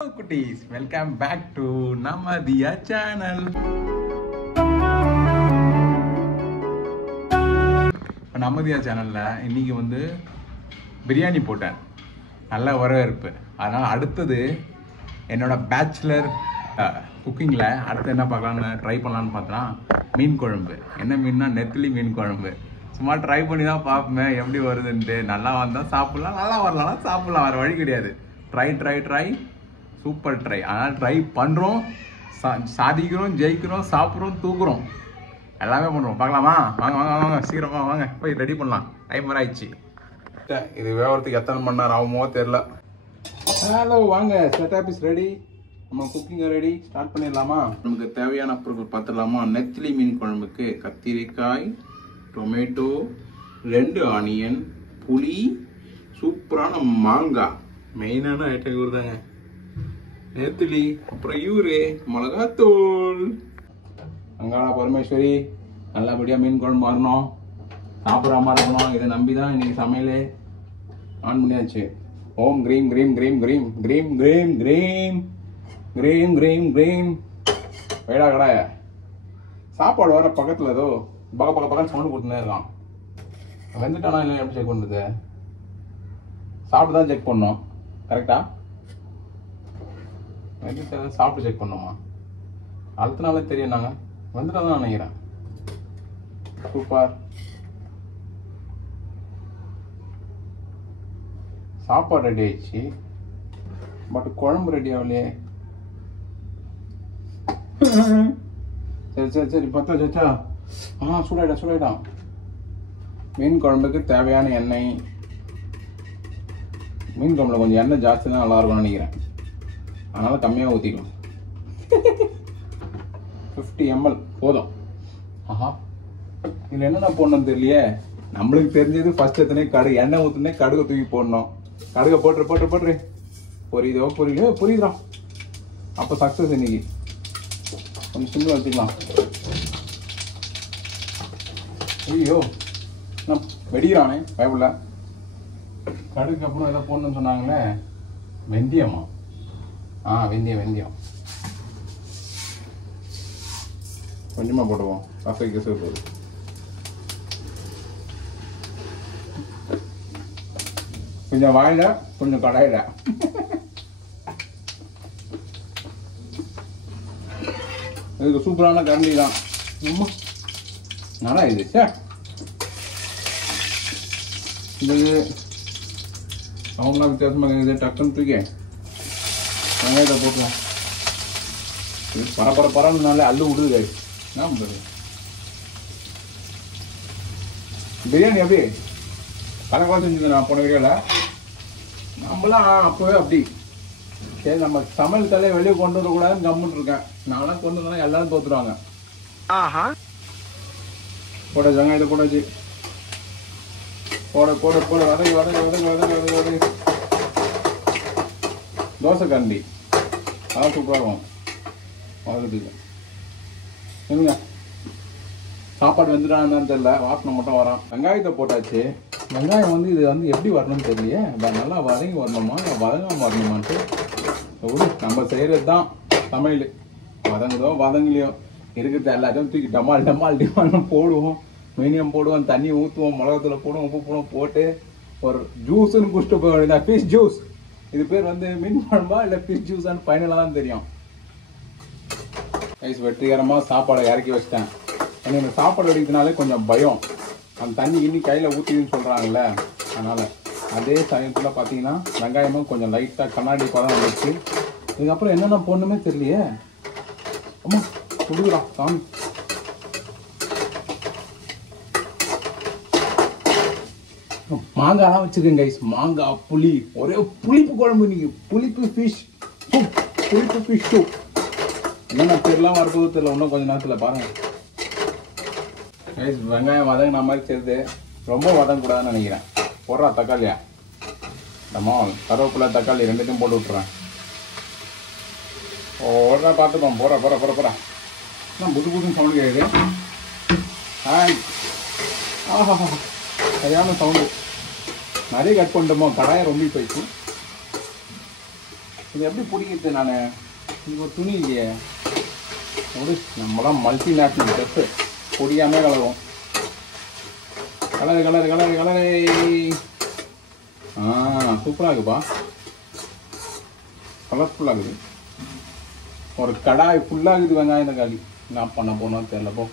Hello குட்டீஸ், welcome back to நம்ம தியா channel. நம்ம தியா சேனல்ல இன்னைக்கு வந்து பிரியாணி போட்டேன், நல்ல வரவேற்பு. அதனால அடுத்தது என்னோட பேச்சுலர் குக்கிங்ல அடுத்து என்ன பார்க்கலான்னு ட்ரை பண்ணலான்னு பார்த்தா மீன் குழம்பு. என்ன மீன்னா நெத்திலி மீன் குழம்பு. சும்மா ட்ரை பண்ணி தான் பார்ப்பேன் எப்படி வருதுன்ட்டு. நல்லா வந்தால் சாப்பிட்லாம், நல்லா வரலன்னா சாப்பிட்லாம், வேறு வழி கிடையாது. Try super try. அதனால் ட்ரை பண்ணுறோம், சாதிக்கிறோம், ஜெயிக்கிறோம், சாப்பிட்றோம், தூக்குறோம், எல்லாமே பண்ணுறோம். பார்க்கலாமா? வாங்க வாங்க வாங்க, சீக்கிரமா வாங்க, போய் ரெடி பண்ணலாம். டைம் வர ஆயிடுச்சு. இது வேகிறதுக்கு எத்தனை மணி நேரம் ஆகுமோ தெரில. ஹலோ வாங்க, செட்டப் இஸ் ரெடி. நம்ம குக்கிங் ரெடி, ஸ்டார்ட் பண்ணிடலாமா? நமக்கு தேவையான பொருட்கள் பார்த்துடலாமா? நெத்திலி மீன் குழம்புக்கு கத்திரிக்காய், டொமேட்டோ, 2 ஆனியன், புளி, சூப்பரான மாங்காய், மெயினான ஐட்டம் இவர் தாங்க, நெத்திலி, அப்புறம் இவரு மிளகாத்தூள். அங்காளா பரமேஸ்வரி நல்லபடியாக மீன் குழம்பு வரணும், சாப்பிட்ற மாதிரி இருக்கணும். இதை நம்பி தான் இன்னைக்கு சமையலே ஆன் பண்ணியாச்சு. ஓம் கிரீம் கிரீம் கிரீம் கிரீம் கிரீம் கிரீம் கிரீம் கிரீம் கிரீம் கிரீம். வேடா கடாய சாப்பாடு வர பக்கத்தில் ஏதோ பக்கம் சவுண்டு கொடுத்துனே இருக்கான். வெந்துட்டானா இல்லை எப்படி செக் பண்ணுறது? சாப்பிட்டு தான் செக் பண்ணோம், கரெக்டா? வெந்துட்டு சாப்பிட்டு செக் பண்ணோமா? அடுத்த நாளே தெரியும். நாங்கள் வந்துட்டு தான் நினைக்கிறேன். சூப்பர். சாப்பாடு ரெடி ஆயிடுச்சு, பட் குழம்பு ரெடி ஆகலையே. சரி சரி சரி, பத்தா சச்சா. சூடாயிடும். மீன் குழம்புக்கு தேவையான எண்ணெய். மீன் குழம்புல கொஞ்சம் எண்ணெய் ஜாஸ்தி தான் நல்லா இருக்கும்னு நினைக்கிறேன், அதனால கம்மியாக ஊற்றிக்கலாம். 50 ml போதும். ஆஹா, இதில் என்னென்ன போடணும்னு தெரியலையே. நம்மளுக்கு தெரிஞ்சது ஃபர்ஸ்ட் எத்தனை கடுகு, எண்ணெய் ஊற்றுனே கடுகை தூக்கி போடணும். கடுகை போட்டுரு. புரியுதா? அப்போ சக்ஸஸ். இன்னைக்கு கொஞ்சம் சின்ன வச்சுக்கலாம். ஐயோ, நான் வெடிக்கிறானே பயப்படல. கடுகு அப்புறம் எதை போடணும்னு சொன்னாங்களே, வெந்தயமா? வெந்தயம் கொஞ்சமாக போடுவோம், ரசைக்கு சேர்த்து. கொஞ்சம் வாயில கொஞ்சம் கடாயில. இதுக்கு சூப்பரான கரண்டி தான். நல்லா இது சார். இந்த அவங்களாம் வித்தியாசமாக இருக்குது. டக்குன்னு தூக்கி வெங்காயத்தை போட்டுருவோம். இது பரன்னாலே அள்ளு விடுது. என்ன பண்ணுறது? பிரியாணி அப்படி கணக்காக செஞ்சது நான் போன வீடியோவில். நம்மளாம் அப்போவே அப்படி சரி, நம்ம சமையல் தலையை வெளியே கொண்டு வரக்கூடாதுன்னு கம்முன்னு இருக்கேன். நான்லாம் கொண்டு வந்தா எல்லாரும் தோத்துருவாங்க. போட்டாச்சு, வெங்காயத்தை போட்டாச்சு. போட வதங்கி. தோசை கரண்டி அதான் சூப்பராக இருக்கும். வதக்கிட்டு இல்லைங்க, சாப்பாடு வந்துட்டான்னு தெரியல, வாசனை மட்டும் வரான். வெங்காயத்தை போட்டாச்சு. வெங்காயம் வந்து இது வந்து எப்படி வரணும்னு தெரியலையே. நல்லா வதங்கி வரணுமா வதங்காமல் வரணுமான்ட்டு நம்ம செய்கிறது தான் சமையல். வதங்குதோ வதங்கலையோ இருக்கிறது எல்லாத்தையும் தூக்கி டமால் போடுவோம். மீனியம் போடுவோம், தண்ணி ஊற்றுவோம், மிளகாத்தூளை போடுவோம், உப்பு போடுவோம், போட்டு ஒரு ஜூஸுன்னு குடிச்சிட்டு போக வேண்டியதா. Fish juice. இது பேர் வந்து மீன் குழம்பா இல்லை ஃபிஷ் ஜூஸான்னு ஃபைனலாக தான் தெரியும். ரைஸ் வெற்றிகரமாக சாப்பாடை இறக்கி வச்சிட்டேன். எனக்கு இந்த சாப்பாடு அடிக்கிறதுனாலே கொஞ்சம் பயம். அந்த தண்ணி இன்னி கையில் ஊற்றின்னு சொல்கிறாங்கல்ல, அதனால் அதே சமயத்தில் பார்த்தீங்கன்னா வெங்காயமும் கொஞ்சம் லைட்டாக கண்ணாடி பதம் வந்துச்சு. இதுக்கப்புறம் என்னென்ன போடணுமே தெரியலையே. அம்மா கொடுக்குறா சாமி. மாங்காய்லாம் வச்சுருக்கேன் கைஸ். மாங்காய், புளி, ஒரே புளிப்பு குழம்பு. இன்னைக்கு புளிப்பு ஃபிஷ் சூப். என்னென்ன பேர்லாம் வரப்போது தெரியல, இன்னும் கொஞ்சம் நேரத்தில் பாருங்கள் கைஸ். வெங்காயம் வதங்கின மாதிரி தெரியுது, ரொம்ப வதங்கக்கூடாதுன்னு நினைக்கிறேன். போடுறா தக்காளியா, நம்ம கருவேப்பிலை தக்காளி ரெண்டுத்தையும் போட்டு விட்டுறேன். ஒழுங்கா பார்த்துப்போம். போகிறா நான் புதுன்னு சவுண்டு கேட்குது. ஆஹா, சரியான சவுண்டு. நிறைய கட் பண்ணிட்டோமோ, கடாயை ரொம்ப போயிடுச்சு. இது எப்படி பிடிக்கிறது நான்? இது ஒரு துணி இல்லையே. நம்மளாம் மல்டிநேஷ்னல் ட்ரெஸ்ஸு பொடியாமே கலரும். Colour colour colour colour. சூப்பராக இருக்குப்பா, கலர்ஃபுல்லாக இருக்குது. ஒரு கடாய் ஃபுல்லாக இருக்குது வெங்காயம் தக்காளி. என்ன பண்ண போனோம் தெரியலப்போ.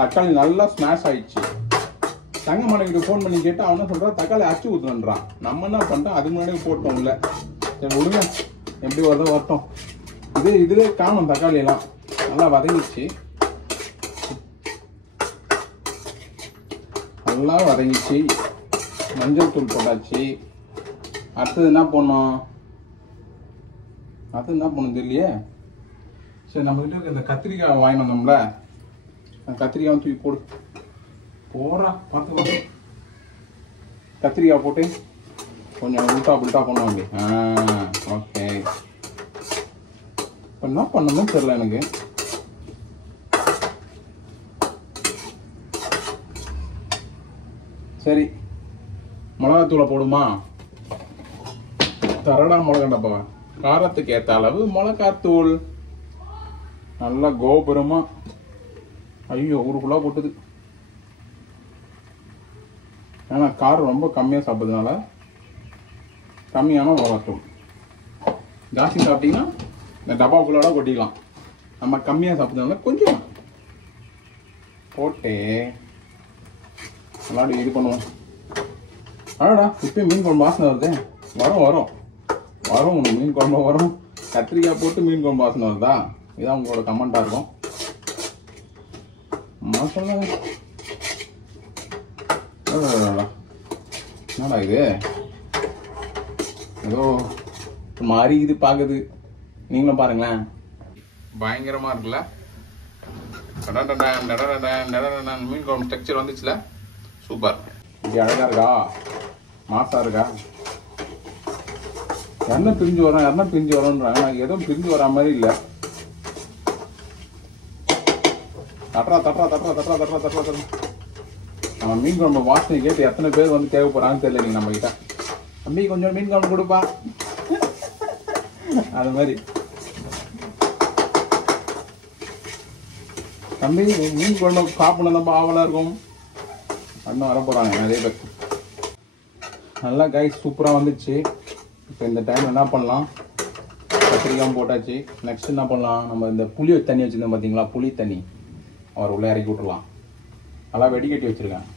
தக்காளி நல்லா ஸ்மாஷ் ஆயிடுச்சு. தங்கமனைக்கிட்ட ஃபோன் பண்ணி கேட்டால் அவன் சொல்கிறான் தக்காளி அரைச்சி ஊற்றுன்றான். நம்ம என்ன பண்ணிட்டோம், அதுக்கு முன்னாடியே போட்டோம். இல்லை சரி விடுங்க, எப்படி வருதோ வரட்டும். இதுலேயே காணும் தக்காளி எல்லாம் நல்லா வதங்கிடுச்சு. நல்லா வதங்கிச்சு. மஞ்சள் தூள் போட்டாச்சு. அடுத்தது என்ன பண்ணோம், தெரியலையே. சரி நம்மகிட்ட இருக்க இந்த கத்திரிக்காய் வாங்கி வந்தோம்ல, அந்த கத்திரிக்காய் தூக்கி போடு. போடுறா பார்த்து. கத்திரிக்காய் போட்டு கொஞ்சம் உல்ட்டா புல்ட்டா பண்ணுவோம் அப்படி. ஓகே. இப்போ என்ன பண்ணணும்னு தெரியல எனக்கு. சரி மிளகாத்தூளை போடுமா? தரடா மிளகாண்டப்பா. காரத்துக்கு ஏற்ற அளவு மிளகாத்தூள். நல்லா கோபுரமா. ஐயோ ஊருக்குள்ளா போட்டுது. ஏன்னா காரம் ரொம்ப கம்மியாக சாப்பிட்றதுனால கம்மியான மிளகாத்தூள். ஜாஸ்தி சாப்பிட்டீங்கன்னா இந்த டப்பாக்குள்ளோட கொட்டிக்கலாம். நம்ம கம்மியாக சாப்பிட்றதுனால கொஞ்சம் போட்டு நல்லா இது பண்ணுவோம். ஆடா இப்போயும் மீன் குழம்பு வாசனை வருது. வரும் உனக்கு மீன் குழம்பு வரும். கத்திரிக்காய் போட்டு மீன் குழம்பு வாசனை வருதா? இதுதான் உங்களோட கமெண்ட்டாக இருக்கும். மசாலா என்னடா இது, ஏதோ மாறி இது பார்க்குது. நீங்களும் பாருங்களேன், பயங்கரமாக இருக்குல்ல. மீன் குழம்பு ஸ்ட்ரக்சர் வந்துச்சுல, சூப்பர். இப்படி அழகாக இருக்கா, மாசாக இருக்கா. எண்ணெய் பிரிஞ்சு வரோன்றாங்க. எனக்கு எதுவும் பிரிஞ்சு வரா மாதிரி இல்லை. தட்டுறா. நம்ம மீன் குழம்பு வாசனை கேட்டு எத்தனை பேர் வந்து தேவைப்படுறாங்கன்னு தெரியல. நீங்க நம்ம கிட்ட தம்பி கொஞ்சம் மீன் குழம்பு கொடுப்பா, அது மாதிரி. தம்பி மீன் குழம்பு சாப்பிடணும் தான் ஆவலா இருக்கும். இன்னும் வர போறாங்க நிறைய பேர். நல்லா காய் சூப்பராக வந்துச்சு. இப்போ இந்த டைம் என்ன பண்ணலாம், கத்திரிக்காய் போட்டாச்சு. நெக்ஸ்ட் என்ன பண்ணலாம், நம்ம இந்த புளி தண்ணி வச்சுருந்தோம் பார்த்தீங்களா, புளி தண்ணி அவர் உள்ளே இறக்கி விட்டுடலாம். நல்லா வெடிக்கட்டி வச்சுருக்கேன்.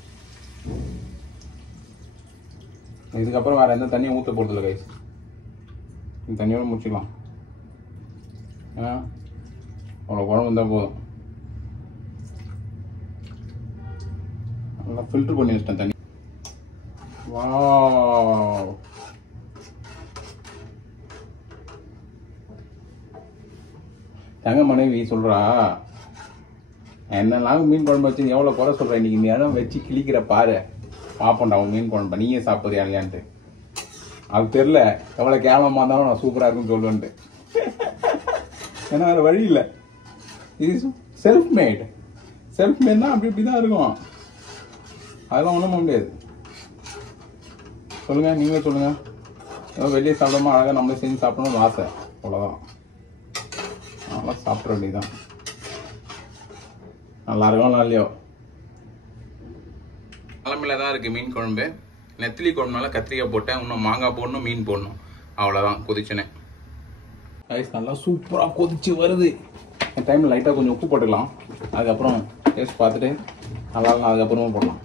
இதுக்கப்புறம் வேறு எந்த தண்ணியும் ஊற்ற போகிறதில்ல கைஸ். இந்த தண்ணியோடு முடிச்சுக்கலாம். ஏன்னா அவ்வளோ குழம்பு இருந்தால் போதும். நல்லா ஃபில்ட்ரு பண்ணி வச்சிட்டேன் தண்ணி. வாவ், தங்க மனைவி சொல்கிறா, என்னெல்லாம் மீன் குழம்பு வச்சு எவ்வளோ குறை சொல்கிறேன், இன்னைக்கு நீ இடம் வச்சு கிளிக்கிற பாரு பார்ப்போண்டா உன் மீன் குழம்பு நீயே சாப்பிட்றியா இல்லையான்ட்டு. அது தெரில, எவ்வளோ கேவலமாக இருந்தாலும் நான் சூப்பராக இருக்குன்னு சொல்லுவேன்ட்டு. ஏன்னா வேறு வழி இல்லை. இது செல்ஃப் மேட்னா அப்படி தான் இருக்கும். அதெல்லாம் ஒன்றும் பண்ண முடியாது. சொல்லுங்கள், நீங்களே சொல்லுங்கள். ஏதோ வெளியே சாப்பிடாம அழகாக நம்மளே செஞ்சு சாப்பிடணும்னு ஆசை, அவ்வளோதான். நல்லா சாப்பிட்ற வேண்டியதான். நல்லா இருக்கும் இல்லையோ. கிளம்பில் தான் இருக்குது மீன் குழம்பு. நெத்திலி குழம்புனால கத்திரிக்காய் போட்டேன், இன்னும் மாங்காய் போடணும், மீன் போடணும், அவ்வளோதான். கொதிச்சுனேன் ரைஸ். நல்லா சூப்பராக கொதிச்சு வருது. இந்த டைமில் லைட்டாக கொஞ்சம் உப்பு போட்டுக்கலாம். அதுக்கப்புறம் டேஸ்ட் பார்த்துட்டு நல்லா அதுக்கப்புறமா போடலாம்.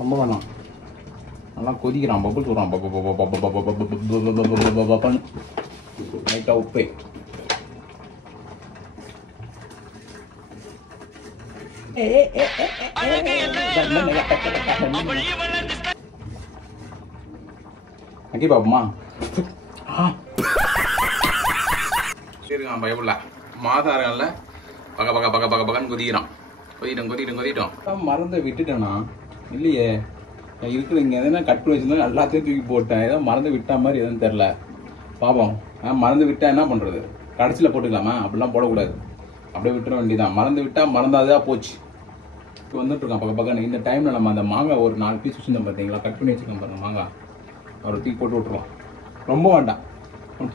ரொம்ப வேணாம். நல்லா கொதிக்கிறான், பப்புள் சொல்கிறான். லைட்டாக உப்பு. அங்கே பாப்போமா சரிங்க. பயப்படல, மாதாரங்கள்ல பக்கன்னு கொதிக்கிட்டான். மறந்து விட்டுட்டேனா இல்லையே, இருக்கிற இங்கே எதனா கட் பண்ணி வச்சிருந்தா எல்லாத்தையும் தூக்கி போட்டேன். ஏதோ மறந்து விட்டா மாதிரி எதுவும் தெரில. பாப்போம். மறந்து விட்டா என்ன பண்ணுறது, கடைசியில் போட்டுக்கலாமா? அப்படிலாம் போடக்கூடாது, அப்படியே விட்டுற வேண்டியதான். மறந்து விட்டா மறந்தாதான் போச்சு. இப்போ வந்துட்டு இருக்கான் பக்கம். இந்த டைமில் நம்ம அந்த மாங்காய் ஒரு 4 பீஸ் வச்சுருந்தோம் பார்த்தீங்களா, கட் பண்ணி வச்சுருக்கோம் பாருங்கள். மாங்காய் ஒரு தூக்கி போட்டு விட்டுருவோம். ரொம்ப வேண்டாம்.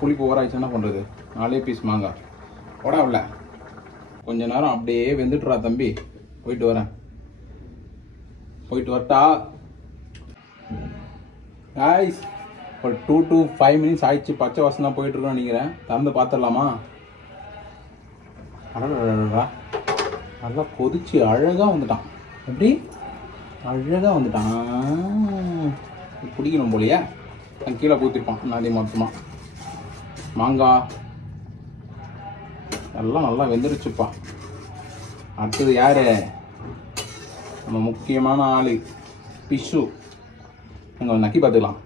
புளிப்பு ஓராயிடுச்சு என்ன பண்ணுறது? 4 பீஸ் மாங்காய் போடாவில்ல. கொஞ்ச நேரம் அப்படியே வெந்துட்டுறா தம்பி. போயிட்டு வரேன். போயிட்டு வரட்டா காய்ஸ். ஒரு 2 to 5 minutes ஆயிடுச்சு. பச்சை வாசனை தான் போயிட்டுருக்கோம் நினைக்கிறேன். திறந்து பார்த்துடலாமா? அடடா, நல்லா கொதிச்சு அழகாக வந்துட்டான். எப்படி அழகாக வந்துட்டான். பிடிக்கணும் போலையே. நான் கீழே ஊற்றிருப்பான் நாளை மொத்தமாக. மாங்காய் எல்லாம் நல்லா வெந்துருச்சுப்பான். அடுத்தது யாரு? நம்ம முக்கியமான ஆள் பிஷு. நீங்கள் நக்கி பார்த்துக்கலாம்.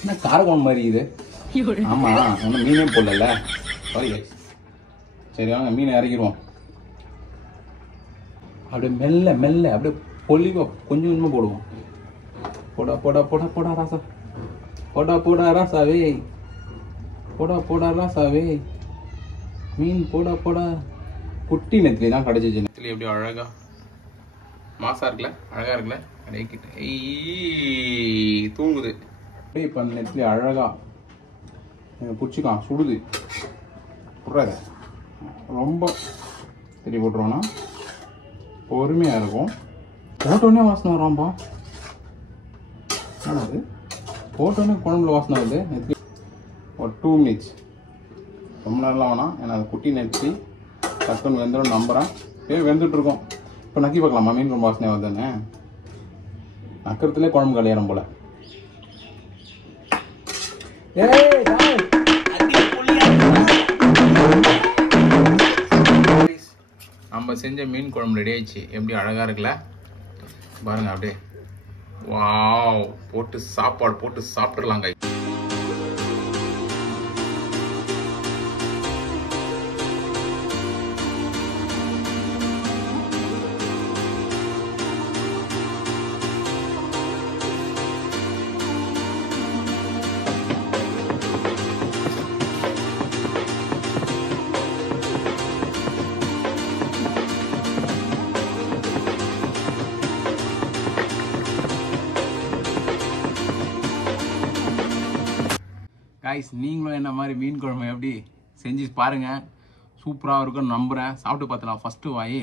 என்ன காரக்குழம்பு மாதிரி இது? ஆமாம், ஒன்றும் மீனே போடல. Sorry guys. சரி வாங்க மீனை இறக்கிடுவோம். அப்படியே மெல்ல மெல்ல அப்படியே பொலிவா கொஞ்சம் கொஞ்சமாக போடுவோம். போடா போடா போடா போடா ராசா. போடா போடா ராசாவே. போடா போடா ராசாவே. மீன் போடா போடா. குட்டி நெத்திலி தான் கிடச்சிச்சு. நெத்திலி எப்படி அழகா மாசா இருக்குல்ல, அழகா இருக்குல்ல. அடைக்கிட்ட தூங்குது. இப்போ அந்த நெத்திலி அழகா பிடிச்சிக்கான். சுடுது. புறாத ரொம்ப சரி போட்டுருவோன்னா பொறுமையாக இருக்கும். போட்டோன்னே வாசனை வரான்பா. அது போட்டோன்னே குழம்புல வாசனை வருது. நெத்திலி ஒரு 2 minutes. ரொம்ப நேரம்லாம் வேணாம். ஏன்னா அது குட்டி நெத்திலி டக்குன்னு வெந்துடும் நம்புகிறேன். வெந்துட்டுருக்கோம். இப்போ நக்கி பார்க்கலாமா மீன் ரொம்ப வாசனை வருதுன்னு? நக்கிறதுலே குழம்பு கல்யாணம் போல. நம்ம செஞ்ச மீன் குழம்பு ரெடி ஆயிடுச்சு. எப்படி அழகா இருக்குல்ல பாருங்க. அப்படியே வாவ். போட்டு சாப்பாடு போட்டு சாப்பிட்டுடலாம் கை. கைஸ், நீங்களும் என்ன மாதிரி மீன் குழம்பு எப்படி செஞ்சு பாருங்கள். சூப்பராக இருக்கும்னு நம்புகிறேன். சாப்பிட்டு பார்த்தலாம். ஃபஸ்ட்டு வாயி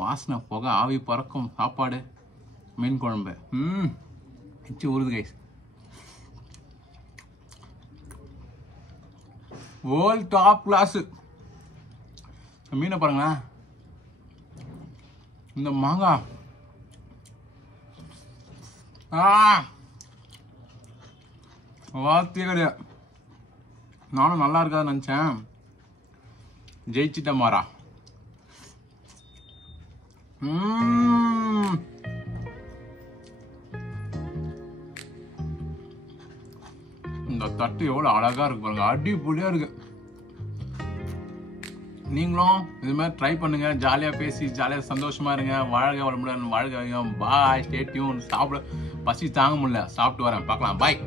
வாசனை புகை ஆவி பறக்கும் சாப்பாடு மீன் குழம்பு. எச்சு ஊறுது கைஸ். World top class. மீனை பாருங்களேன். இந்த மாங்காய் வார்த்தையே கிடையாது. நானும் நல்லா இருக்காதுன்னு நினச்சேன். ஜெயிச்சிட்ட மாறா. இந்த தட்டு எவ்வளோ அழகா இருக்கு பாருங்க. அடிப்பொலியா இருக்கு. நீங்களும் இது மாதிரி ட்ரை பண்ணுங்க. ஜாலியாக பேசி ஜாலியாக சந்தோஷமா இருங்க. வாழ்க வளமுடன். வாழ்க. பாய். Stay tune. சாப்பிட பசி தாங்க முடியல. சாப்பிட்டு வரேன். பார்க்கலாம். பாய்.